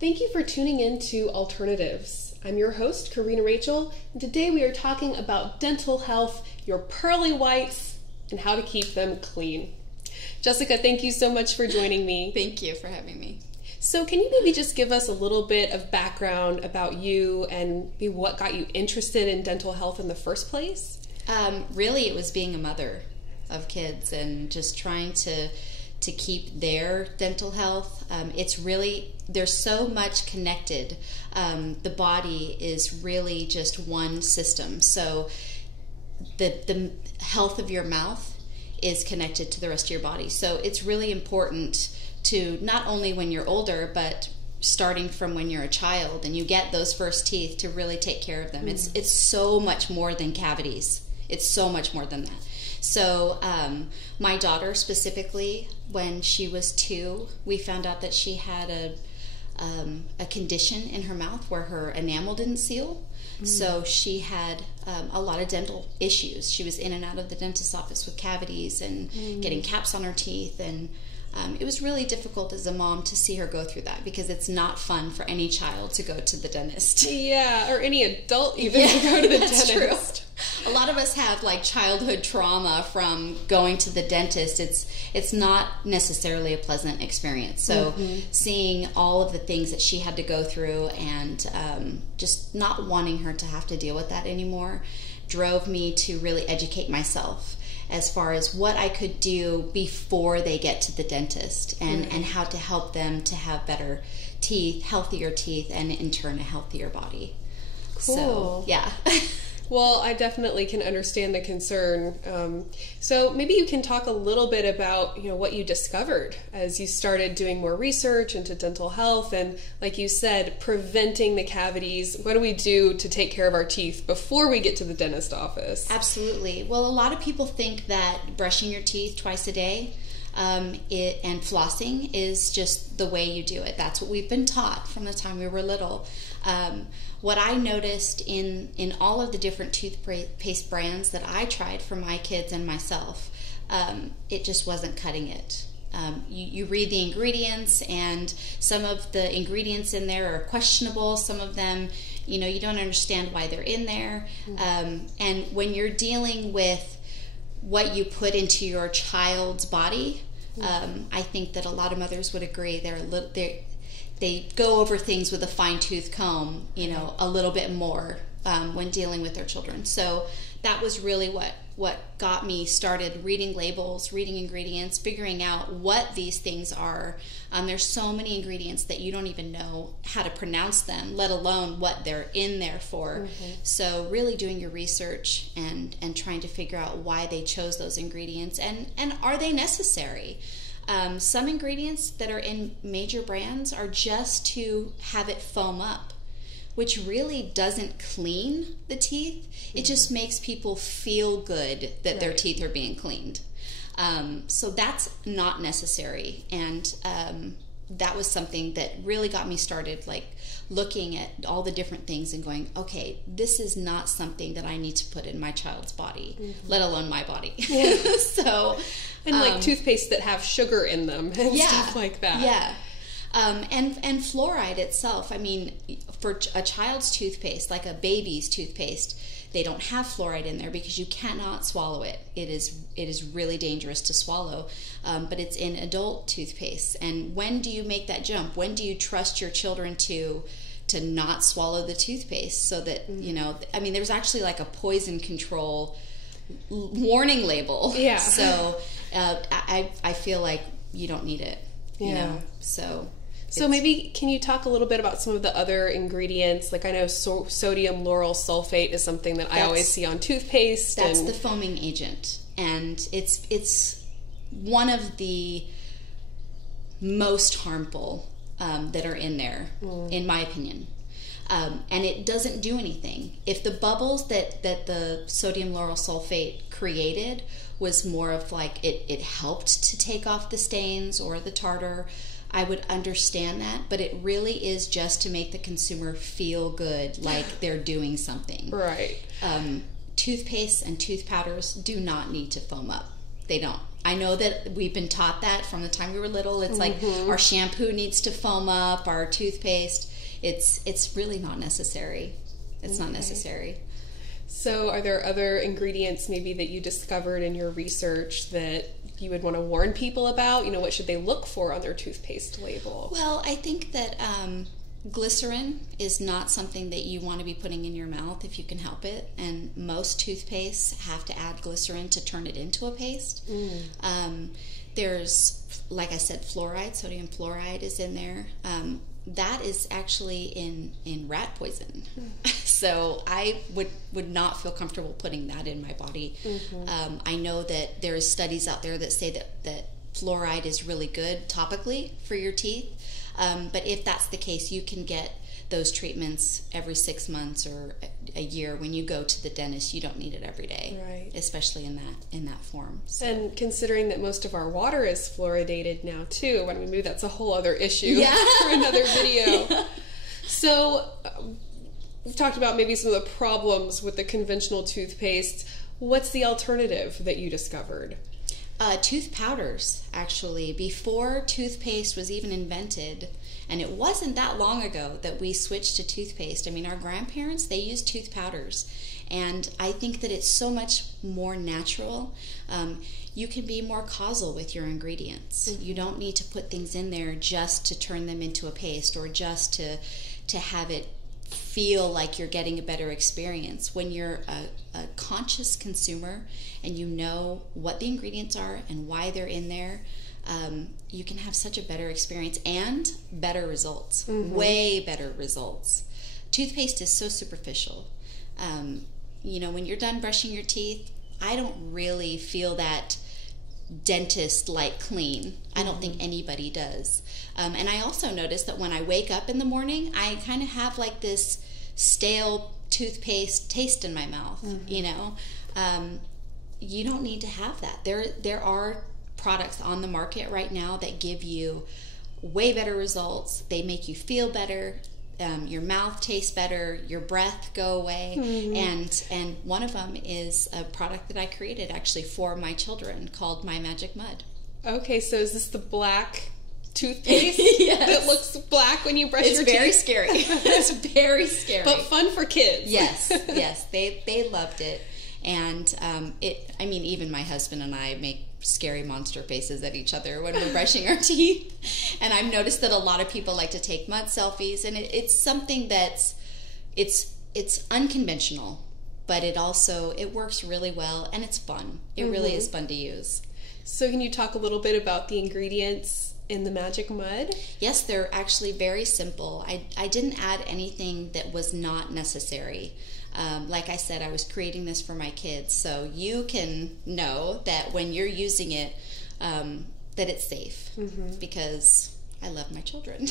Thank you for tuning in to Alternatives. I'm your host, Karina Rachel, and today we are talking about dental health, your pearly whites, and how to keep them clean. Jessica, thank you so much for joining me. Thank you for having me. So can you maybe just give us a little bit of background about you and maybe what got you interested in dental health in the first place? Really, it was being a mother of kids and just trying to keep their dental health. It's really, there's so much connected. The body is really just one system. So the health of your mouth is connected to the rest of your body. So it's really important to not only when you're older, but starting from when you're a child and you get those first teeth, to really take care of them. It's so much more than cavities. It's so much more than that. So my daughter specifically, when she was 2, we found out that she had a condition in her mouth where her enamel didn't seal. So she had a lot of dental issues. She was in and out of the dentist's office with cavities and getting caps on her teeth, and it was really difficult as a mom to see her go through that, because it's not fun for any child to go to the dentist. Yeah, or any adult even to go to the that's dentist. True. A lot of us have like childhood trauma from going to the dentist. It's not necessarily a pleasant experience. So seeing all of the things that she had to go through and just not wanting her to have to deal with that anymore drove me to really educate myself as far as what I could do before they get to the dentist, and how to help them to have better teeth, healthier teeth, and in turn a healthier body. Cool. So, yeah. Well, I definitely can understand the concern. So maybe you can talk a little bit about, what you discovered as you started doing more research into dental health and, like you said, preventing the cavities. What do we do to take care of our teeth before we get to the dentist office? Absolutely. Well, a lot of people think that brushing your teeth twice a day and flossing is just the way you do it. That's what we've been taught from the time we were little. What I noticed in all of the different toothpaste brands that I tried for my kids and myself, it just wasn't cutting it. You read the ingredients, and some of the ingredients in there are questionable. Some of them, you don't understand why they're in there. And when you're dealing with what you put into your child's body, I think that a lot of mothers would agree they go over things with a fine-tooth comb, a little bit more when dealing with their children. So that was really what got me started reading labels, reading ingredients, figuring out what these things are. There's so many ingredients that you don't even know how to pronounce them, let alone what they're in there for. So really doing your research and trying to figure out why they chose those ingredients, and are they necessary? Some ingredients that are in major brands are just to have it foam up, which really doesn't clean the teeth. It just makes people feel good that their teeth are being cleaned. So that's not necessary. And that was something that really got me started, like looking at all the different things and going, okay, this is not something that I need to put in my child's body, let alone my body. So, and like toothpaste that have sugar in them and stuff like that. Yeah. And fluoride itself, I mean, for a child's toothpaste, like a baby's toothpaste, they don't have fluoride in there because you cannot swallow it. It is really dangerous to swallow, but it's in adult toothpaste. And when do you make that jump? When do you trust your children to not swallow the toothpaste? So that, I mean, there's actually like a poison control warning label. Yeah. So I feel like you don't need it. So maybe can you talk a little bit about some of the other ingredients? Like I know sodium lauryl sulfate is something that I always see on toothpaste. That's the foaming agent, and it's one of the most harmful that are in there, in my opinion. And it doesn't do anything. If the bubbles that the sodium lauryl sulfate created was more of like it helped to take off the stains or the tartar, I would understand that, but it really is just to make the consumer feel good, like they're doing something. Right. Toothpaste and tooth powders do not need to foam up. They don't. I know that we've been taught that from the time we were little. It's like our shampoo needs to foam up, our toothpaste. It's really not necessary. It's not necessary. So are there other ingredients maybe that you discovered in your research that you would want to warn people about? What should they look for on their toothpaste label? Well, I think that glycerin is not something that you want to be putting in your mouth if you can help it. And most toothpastes have to add glycerin to turn it into a paste. There's, like I said, fluoride, sodium fluoride is in there. That is actually in rat poison. So I would not feel comfortable putting that in my body. I know that there's studies out there that say that fluoride is really good topically for your teeth. But if that's the case, you can get those treatments every 6 months or a year. When you go to the dentist, you don't need it every day, right? Especially in that form. So. And considering that most of our water is fluoridated now too, maybe that's a whole other issue for another video. Yeah. So we've talked about maybe some of the problems with the conventional toothpaste. What's the alternative that you discovered? Tooth powders, actually. Before toothpaste was even invented, and it wasn't that long ago that we switched to toothpaste. I mean, our grandparents, they used tooth powders, and I think that it's so much more natural. You can be more causal with your ingredients. You don't need to put things in there just to turn them into a paste or just to have it feel like you're getting a better experience. When you're a conscious consumer and you know what the ingredients are and why they're in there, you can have such a better experience and better results, way better results. Toothpaste is so superficial. When you're done brushing your teeth, I don't really feel that dentist-like clean. I don't think anybody does. And I also notice that when I wake up in the morning, I kind of have like this stale toothpaste taste in my mouth. You don't need to have that. There are products on the market right now that give you way better results. They make you feel better. Your mouth tastes better, your breath go away, and one of them is a product that I created actually for my children called My Magic Mud. Okay, so is this the black toothpaste that looks black when you brush your teeth? It's very scary. It's very scary. But fun for kids. Yes, they loved it. And even my husband and I make scary monster faces at each other when we're brushing our teeth. And I've noticed that a lot of people like to take mud selfies, and it's something that's it's unconventional, but it works really well, and it's fun. It really is fun to use. So can you talk a little bit about the ingredients in the Magic Mud? Yes, they're actually very simple. I didn't add anything that was not necessary. Like I said, I was creating this for my kids, so you can know that when you're using it, that it's safe, because I love my children.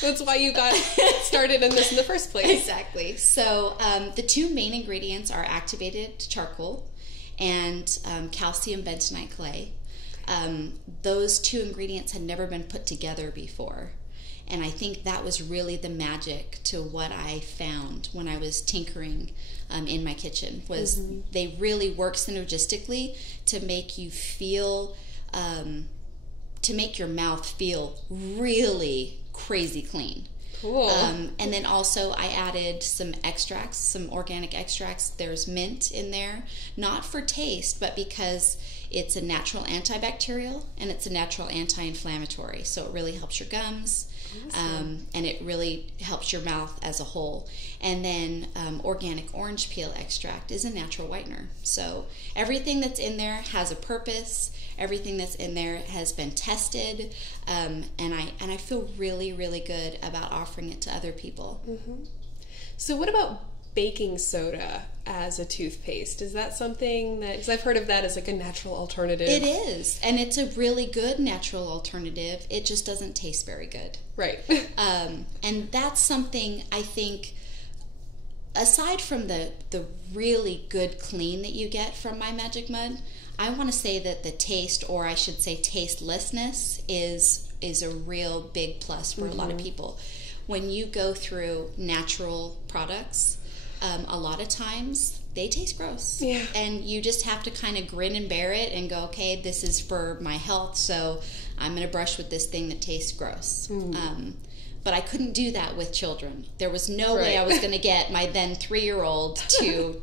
That's why you got started in this in the first place. Exactly. So the two main ingredients are activated charcoal and calcium bentonite clay. Those two ingredients had never been put together before. And I think that was really the magic to what I found when I was tinkering in my kitchen, was they really work synergistically to make you feel, to make your mouth feel really crazy clean. Cool. And then also I added some extracts, some organic extracts. There's mint in there, not for taste, but because it's a natural antibacterial and it's a natural anti-inflammatory. So it really helps your gums. Awesome. And it really helps your mouth as a whole. And then organic orange peel extract is a natural whitener. So everything that's in there has a purpose. Everything that's in there has been tested, and I feel really, really good about offering it to other people. So what about baking soda as a toothpaste? Is that something that, because I've heard of that as like a natural alternative? It is, and it's a really good natural alternative. It just doesn't taste very good. Right. And that's something I think, aside from the really good clean that you get from My Magic Mud, I want to say that the taste, or I should say tastelessness, is a real big plus for a lot of people. When you go through natural products, a lot of times they taste gross. Yeah. And you just have to kind of grin and bear it and go, okay, this is for my health, so I'm going to brush with this thing that tastes gross. But I couldn't do that with children. There was no way I was going to get my then 3-year-old to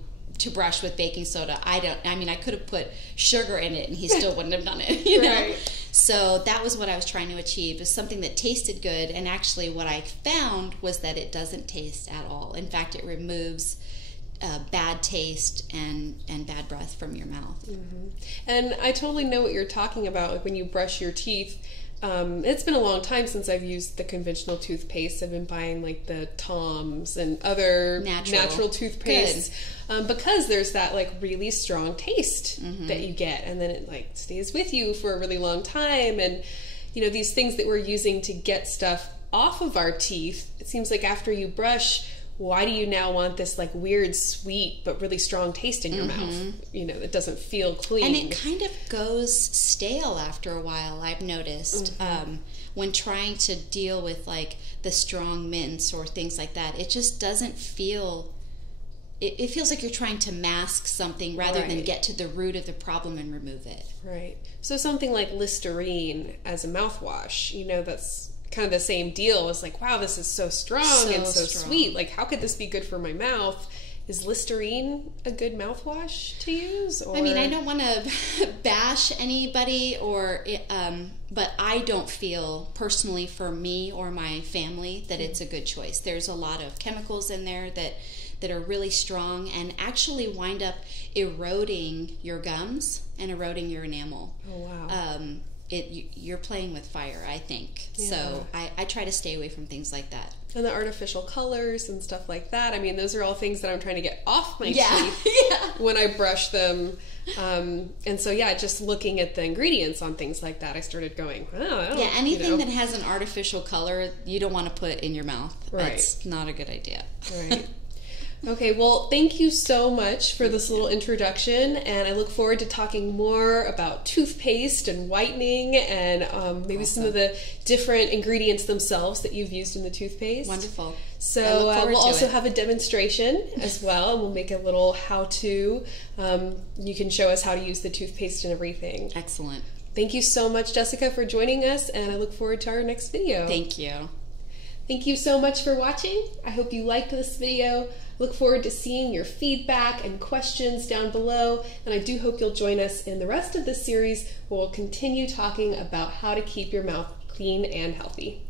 brush with baking soda. I could have put sugar in it and he still wouldn't have done it, you know? Right. So that was what I was trying to achieve, was something that tasted good. And actually what I found was that it doesn't taste at all. In fact, it removes bad taste and bad breath from your mouth. And I totally know what you're talking about, like when you brush your teeth. It's been a long time since I've used the conventional toothpaste. I've been buying like the Tom's and other natural toothpaste because there's that like really strong taste that you get, and then it like stays with you for a really long time. And you know, these things that we're using to get stuff off of our teeth, it seems like after you brush, why do you now want this like weird sweet but really strong taste in your mouth? You know, it doesn't feel clean. And it kind of goes stale after a while, I've noticed. When trying to deal with like the strong mints or things like that, it just doesn't feel, it feels like you're trying to mask something rather than get to the root of the problem and remove it. Right. So something like Listerine as a mouthwash, you know, that's kind of the same deal. It's like, wow, this is so strong and so sweet. Like, how could this be good for my mouth? Is Listerine a good mouthwash to use? Or? I mean, I don't want to bash anybody, but I don't feel personally for me or my family that it's a good choice. There's a lot of chemicals in there that are really strong and actually wind up eroding your gums and eroding your enamel. Oh, wow. You're playing with fire, I think. Yeah. So I try to stay away from things like that. And the artificial colors and stuff like that. I mean, those are all things that I'm trying to get off my teeth when I brush them. And so, just looking at the ingredients on things like that, I started going, anything that has an artificial color, you don't want to put in your mouth. Right. That's not a good idea. Right. Okay, well, thank you so much for this little introduction, and I look forward to talking more about toothpaste and whitening and maybe some of the different ingredients themselves that you've used in the toothpaste. Wonderful. So we'll also have a demonstration as well, and we'll make a little how-to. You can show us how to use the toothpaste and everything. Excellent. Thank you so much, Jessica, for joining us, and I look forward to our next video. Thank you. Thank you so much for watching. I hope you liked this video. Look forward to seeing your feedback and questions down below, and I do hope you'll join us in the rest of this series where we'll continue talking about how to keep your mouth clean and healthy.